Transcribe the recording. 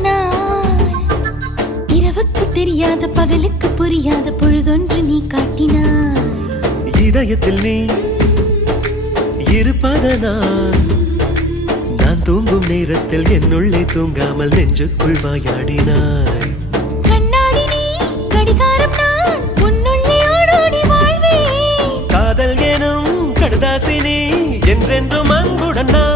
நான் இரவுக்கு தெரியாத பகலுக்கு புரியாத பொழுதொன்று நீ காட்டினாய். இதயத்தில் நீ இருப்பதனால் நான் தூங்கும் நேரத்தில் என்னுள்ளே தூங்காமல் நெஞ்சுக்குள் வாயாடினாய். கண்ணாடி நீ கடிகாரம் நான் உன்னுள்ளே ஓடோடி வாழ்வே. காதல் எனும் கடுதாசி நீ என்றென்றும் அன்புடன் நான்